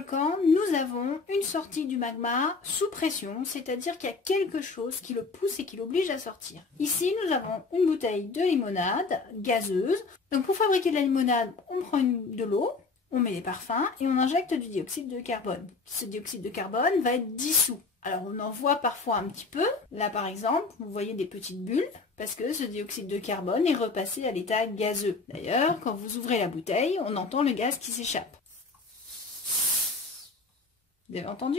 volcan, nous avons une sortie du magma sous pression, c'est-à-dire qu'il y a quelque chose qui le pousse et qui l'oblige à sortir. Ici, nous avons une bouteille de limonade gazeuse. Donc pour fabriquer de la limonade, on prend de l'eau, on met les parfums et on injecte du dioxyde de carbone. Ce dioxyde de carbone va être dissous. Alors on en voit parfois un petit peu. Là par exemple, vous voyez des petites bulles parce que ce dioxyde de carbone est repassé à l'état gazeux. D'ailleurs, quand vous ouvrez la bouteille, on entend le gaz qui s'échappe. Vous avez entendu?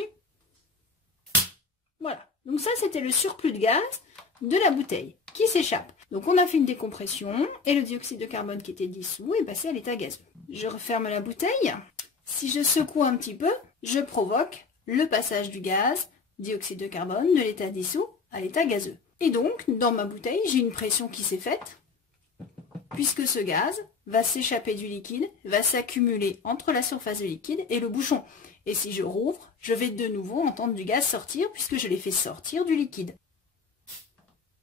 Voilà. Donc ça, c'était le surplus de gaz de la bouteille qui s'échappe. Donc on a fait une décompression et le dioxyde de carbone qui était dissous est passé à l'état gazeux. Je referme la bouteille. Si je secoue un petit peu, je provoque le passage du gaz, dioxyde de carbone, de l'état dissous à l'état gazeux. Et donc, dans ma bouteille, j'ai une pression qui s'est faite, puisque ce gaz va s'échapper du liquide, va s'accumuler entre la surface du liquide et le bouchon. Et si je rouvre, je vais de nouveau entendre du gaz sortir, puisque je l'ai fait sortir du liquide.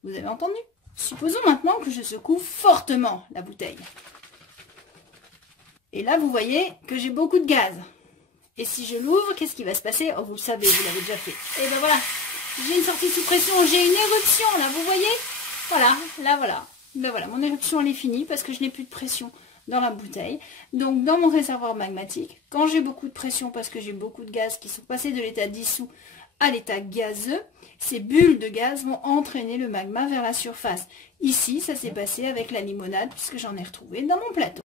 Vous avez entendu? Supposons maintenant que je secoue fortement la bouteille. Et là, vous voyez que j'ai beaucoup de gaz. Et si je l'ouvre, qu'est-ce qui va se passer? Oh, vous le savez, vous l'avez déjà fait. Et ben voilà, j'ai une sortie sous pression, j'ai une éruption, là, vous voyez? Voilà, là, voilà. Ben voilà, mon éruption, elle est finie parce que je n'ai plus de pression dans la bouteille. Donc, dans mon réservoir magmatique, quand j'ai beaucoup de pression parce que j'ai beaucoup de gaz qui sont passés de l'état dissous à l'état gazeux, ces bulles de gaz vont entraîner le magma vers la surface. Ici, ça s'est passé avec la limonade puisque j'en ai retrouvé dans mon plateau.